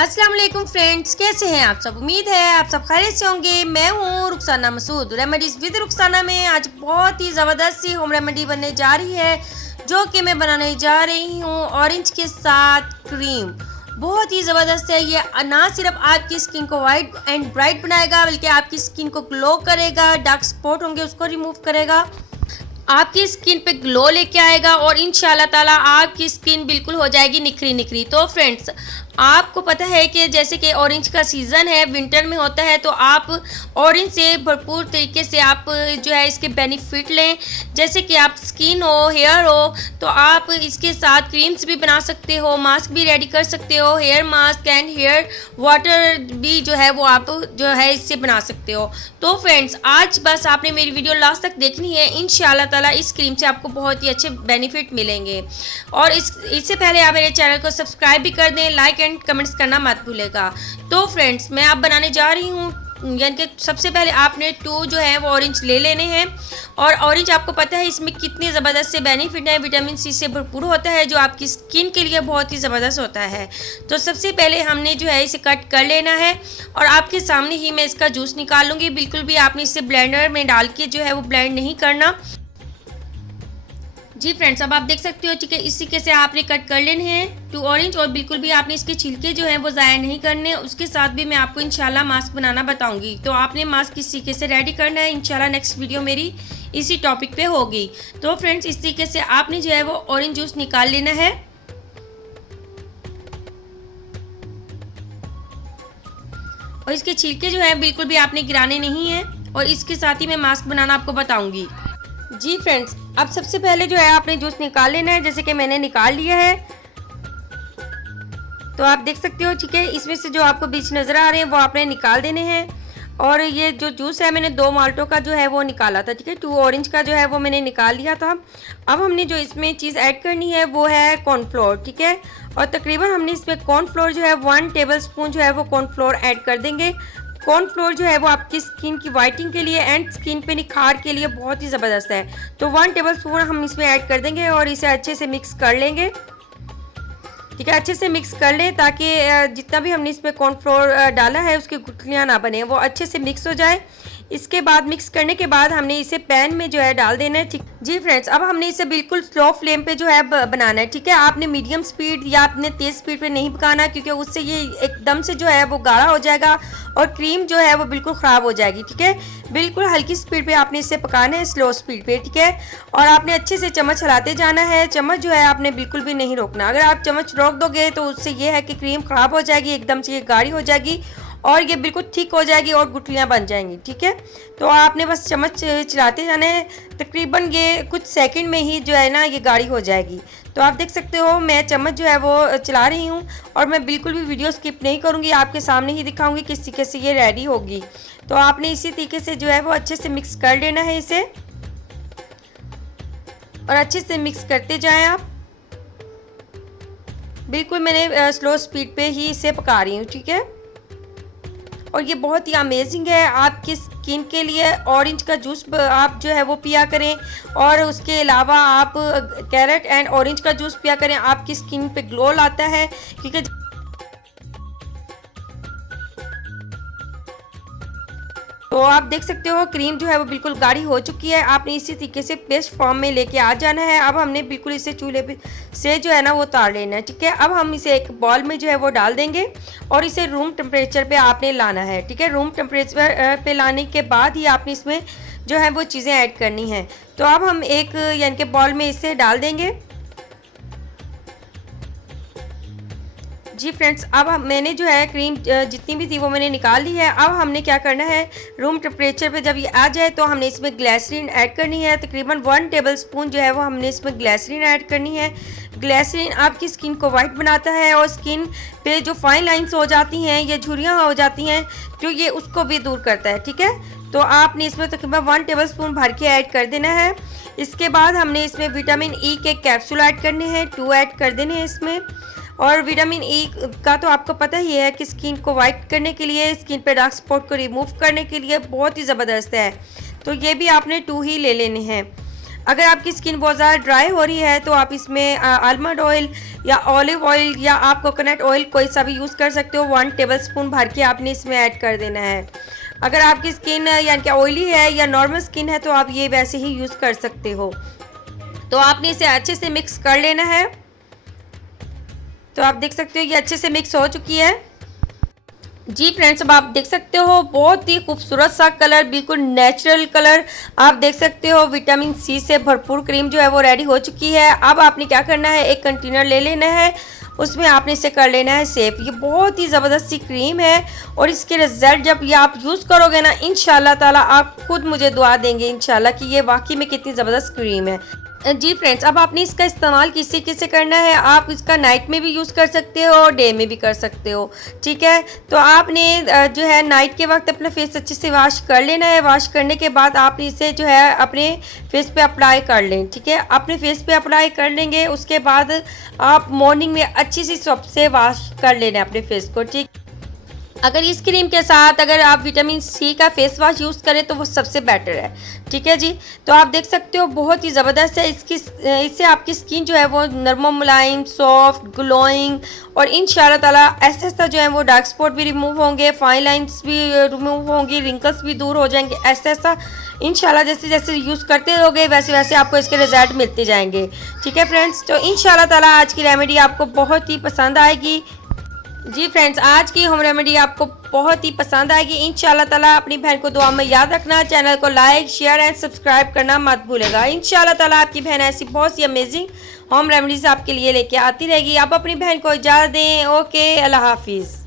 अस्सलाम वालेकुम फ्रेंड्स, कैसे हैं आप सब। उम्मीद है आप सब खैरियत से होंगे। मैं हूँ रुखसाना मसूद। रेमेडीज़ विद रुखसाना में आज बहुत ही ज़बरदस्त सी होम रेमेडी बनने जा रही है, जो कि मैं बनाने जा रही हूँ ऑरेंज के साथ क्रीम। बहुत ही ज़बरदस्त है ये। ना सिर्फ आपकी स्किन को वाइट एंड ब्राइट बनाएगा, बल्कि आपकी स्किन को ग्लो करेगा, डार्क स्पॉट होंगे उसको रिमूव करेगा, आपकी स्किन पे ग्लो लेके आएगा और इंशाल्लाह ताला आपकी स्किन बिल्कुल हो जाएगी निखरी निखरी। तो फ्रेंड्स, आपको पता है कि जैसे कि ऑरेंज का सीज़न है, विंटर में होता है, तो आप ऑरेंज से भरपूर तरीके से आप जो है इसके बेनिफिट लें। जैसे कि आप स्किन हो, हेयर हो, तो आप इसके साथ क्रीम्स भी बना सकते हो, मास्क भी रेडी कर सकते हो, hair mask and hair water भी जो है वो आप जो है इससे बना सकते हो। तो फ्रेंड्स, आज बस आपने मेरी वीडियो लास्ट तक देखनी है। इंशाल्लाह ताला इस क्रीम से आपको बहुत ही अच्छे बेनिफिट मिलेंगे। और इससे पहले आप मेरे चैनल को सब्सक्राइब भी कर दें, लाइक एंड कमेंट्स करना मत भूलेगा। तो फ्रेंड्स, मैं अब बनाने जा रही हूँ, यानी कि सबसे पहले आपने 2 जो है वो ऑरेंज ले लेने हैं। और ऑरेंज आपको पता है इसमें कितने ज़बरदस्त से बेनिफिट है, विटामिन सी से भरपूर होता है, जो आपकी स्किन के लिए बहुत ही ज़बरदस्त होता है। तो सबसे पहले हमने जो है इसे कट कर लेना है और आपके सामने ही मैं इसका जूस निकाल लूँगी। बिल्कुल भी आपने इसे ब्लेंडर में डाल के जो है वो ब्लेंड नहीं करना। जी फ्रेंड्स, अब आप देख सकते हो, ठीक है, इस तरीके से आपने कट कर लेने हैं 2 ऑरेंज। और बिल्कुल भी आपने इसके छिलके जो हैं वो ज़ाया नहीं करने। उसके साथ भी मैं आपको इंशाल्लाह मास्क बनाना बताऊंगी। तो आपने मास्क इस तरीके से रेडी करना है। इंशाल्लाह नेक्स्ट वीडियो मेरी इसी टॉपिक पे होगी। तो फ्रेंड्स, इस तरीके से आपने जो है वो ऑरेंज जूस निकाल लेना है। और इसके छिलके जो है बिल्कुल भी आपने गिराने नहीं है। और इसके साथ ही मैं मास्क बनाना आपको बताऊँगी। जी फ्रेंड्स, अब सबसे पहले जो है आपने जूस निकाल लेना है, जैसे कि मैंने निकाल लिया है। तो आप देख सकते हो, ठीक है, इसमें से जो आपको बीज नज़र आ रहे हैं वो आपने निकाल देने हैं। और ये जो जूस है, मैंने 2 माल्टो का जो है वो निकाला था, ठीक है, 2 ऑरेंज का जो है वो मैंने निकाल लिया था। अब हमने जो इसमें चीज़ ऐड करनी है वो है कॉर्नफ्लोर, ठीक है। और तकरीबन हमने इसमें कॉर्नफ्लोर जो है 1 टेबल स्पून जो है वो कॉर्नफ्लोर ऐड कर देंगे। कॉर्नफ्लोर जो है वो आपकी स्किन की वाइटिंग के लिए एंड स्किन पे निखार के लिए बहुत ही ज़बरदस्त है। तो 1 टेबल स्पून हम इसमें ऐड कर देंगे और इसे अच्छे से मिक्स कर लेंगे, ठीक है। अच्छे से मिक्स कर लें ताकि जितना भी हमने इसमें कॉर्नफ्लोर डाला है उसकी गुठलियाँ ना बने, वो अच्छे से मिक्स हो जाए। इसके बाद मिक्स करने के बाद हमने इसे पैन में जो है डाल देना है, ठीक। जी फ्रेंड्स, अब हमने इसे बिल्कुल स्लो फ्लेम पे जो है बनाना है, ठीक है। आपने मीडियम स्पीड या आपने तेज़ स्पीड पे नहीं पकाना, क्योंकि उससे ये एकदम से जो है वो गाढ़ा हो जाएगा और क्रीम जो है वो बिल्कुल ख़राब हो जाएगी, ठीक है। बिल्कुल हल्की स्पीड पे आपने इसे पकाना है, स्लो स्पीड पे, ठीक है। और आपने अच्छे से चम्मच हिलाते जाना है। चम्मच जो है आपने बिल्कुल भी नहीं रोकना। अगर आप चम्मच रोक दोगे तो उससे ये है कि क्रीम ख़राब हो जाएगी, एकदम से ये गाढ़ी हो जाएगी और ये बिल्कुल थिक हो जाएगी और गुठलियाँ बन जाएंगी, ठीक है। तो आपने बस चम्मच चलाते जाना है। तकरीबन ये कुछ सेकंड में ही जो है ना ये गाढ़ी हो जाएगी। तो आप देख सकते हो, मैं चम्मच जो है वो चला रही हूँ और मैं बिल्कुल भी वीडियो स्किप नहीं करूँगी, आपके सामने ही दिखाऊँगी किस तरीके से ये रेडी होगी। तो आपने इसी तरीके से जो है वो अच्छे से मिक्स कर लेना है इसे, और अच्छे से मिक्स करते जाएँ आप। बिल्कुल मैंने स्लो स्पीड पे ही इसे पका रही हूँ, ठीक है। और ये बहुत ही अमेजिंग है आपकी स्किन के लिए। ऑरेंज का जूस आप जो है वो पिया करें, और उसके अलावा आप कैरेट एंड ऑरेंज का जूस पिया करें, आपकी स्किन पे ग्लो लाता है, क्योंकि तो आप देख सकते हो क्रीम जो है वो बिल्कुल गाढ़ी हो चुकी है। आपने इसी तरीके से पेस्ट फॉर्म में लेके आ जाना है। अब हमने बिल्कुल इसे चूल्हे पे से जो है ना वो उतार लेना है, ठीक है। अब हम इसे एक बॉल में जो है वो डाल देंगे और इसे रूम टेम्परेचर पे आपने लाना है, ठीक है। रूम टेम्परेचर पे लाने के बाद ही आपने इसमें जो है वो चीज़ें ऐड करनी हैं। तो अब हम एक यानी कि बॉल में इसे डाल देंगे। जी फ्रेंड्स, अब मैंने जो है क्रीम जितनी भी थी वो मैंने निकाल ली है। अब हमने क्या करना है, रूम टेम्परेचर पे जब ये आ जाए तो हमने इसमें ग्लिसरीन ऐड करनी है। तकरीबन 1 टेबल स्पून जो है वो हमने इसमें ग्लिसरीन ऐड करनी है। ग्लिसरीन आपकी स्किन को वाइट बनाता है और स्किन पे जो फाइन लाइंस हो जाती हैं या झुर्रियाँ हो जाती हैं, तो ये उसको भी दूर करता है, ठीक है। तो आपने इसमें तकरीबन 1 टेबल स्पून भर के ऐड कर देना है। इसके बाद हमने इसमें विटामिन ई के कैप्सूल ऐड करने हैं, 2 ऐड कर देने हैं इसमें। और विटामिन ई का तो आपको पता ही है कि स्किन को वाइट करने के लिए, स्किन पे डार्क स्पॉट को रिमूव करने के लिए बहुत ही ज़बरदस्त है। तो ये भी आपने 2 ही ले लेने हैं। अगर आपकी स्किन बहुत ज़्यादा ड्राई हो रही है तो आप इसमें आलमंड ऑयल या ऑलिव ऑयल या आप कोकोनट ऑयल कोई सा भी यूज़ कर सकते हो। 1 टेबलस्पून भर के आपने इसमें ऐड कर देना है। अगर आपकी स्किन यानी कि ऑयली है या नॉर्मल स्किन है तो आप ये वैसे ही यूज़ कर सकते हो। तो आपने इसे अच्छे से मिक्स कर लेना है। तो आप देख सकते हो ये अच्छे से मिक्स हो चुकी है। जी फ्रेंड्स, अब आप देख सकते हो बहुत ही खूबसूरत सा कलर, बिल्कुल नेचुरल कलर आप देख सकते हो। विटामिन सी से भरपूर क्रीम जो है वो रेडी हो चुकी है। अब आपने क्या करना है, एक कंटेनर ले लेना है, उसमें आपने इसे कर लेना है सेव। ये बहुत ही ज़बरदस्त सी क्रीम है और इसके रिजल्ट जब ये आप यूज़ करोगे ना, इंशाल्लाह ताला आप खुद मुझे दुआ देंगे इंशाल्लाह कि ये वाकई में कितनी ज़बरदस्त क्रीम है। जी फ्रेंड्स, अब आपने इसका इस्तेमाल किसी किसे करना है, आप इसका नाइट में भी यूज़ कर सकते हो और डे में भी कर सकते हो, ठीक है। तो आपने जो है नाइट के वक्त अपना फेस अच्छे से वॉश कर लेना है। वॉश करने के बाद आपने इसे जो है अपने फेस पे अप्लाई कर लें, ठीक है। अपने फेस पे अप्लाई कर लेंगे, उसके बाद आप मॉर्निंग में अच्छी सी सोप से वॉश कर लेना है अपने फेस को, ठीक। अगर इस क्रीम के साथ अगर आप विटामिन सी का फेस वॉश यूज़ करें तो वो सबसे बेटर है, ठीक है जी। तो आप देख सकते हो बहुत ही ज़बरदस्त है। इससे आपकी स्किन जो है वो नरम मुलायम, सॉफ्ट, ग्लोइंग और इंशाल्लाह ताला ऐसा जो है वो डार्क स्पॉट भी रिमूव होंगे, फाइन लाइंस भी रिमूव होंगी, रिंकल्स भी दूर हो जाएंगे। ऐसा इंशाल्लाह जैसे जैसे यूज़ करते रहोगे वैसे वैसे आपको इसके रिजल्ट मिलते जाएंगे, ठीक है फ्रेंड्स। तो इंशाल्लाह ताला आज की रेमेडी आपको बहुत ही पसंद आएगी। जी फ्रेंड्स, आज की होम रेमेडी आपको बहुत ही पसंद आएगी इंशाल्लाह ताला। अपनी बहन को दुआ में याद रखना, चैनल को लाइक, शेयर एंड सब्सक्राइब करना मत भूलेगा। इंशाल्लाह ताला आपकी बहन ऐसी बहुत सी अमेजिंग होम रेमेडीज आपके लिए लेके आती रहेगी। आप अपनी बहन को इजाज़त दें। ओके, अल्लाह हाफिज़।